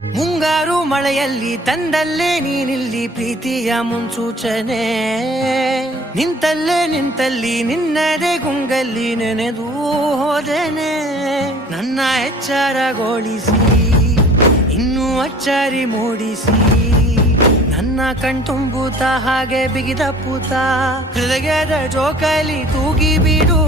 ಮುಂಗಾರು ಮಳೆಯಲ್ಲಿ ತಂದಲ್ಲೇ ನೀನಿಲ್ಲಿ ಪ್ರೀತಿಯ ಮುನ್ಸೂಚನೆ, ನಿಂತಲ್ಲಿ ನಿನ್ನದೇ ಗುಂಗಲ್ಲಿ ನೆನೆದು ಹೋದೆನೆ. ನನ್ನ ಎಚ್ಚರಗೊಳಿಸಿ ಇನ್ನೂ ಅಚ್ಚರಿ ಮೂಡಿಸಿ, ನನ್ನ ಕಣ್ತುಂಬುತ್ತ ಹಾಗೆ ಬಿಗಿದ ಪೂತ ಹೃದಯದ ಜೋಕಾಲಿ ತೂಗಿ ಬಿಡು.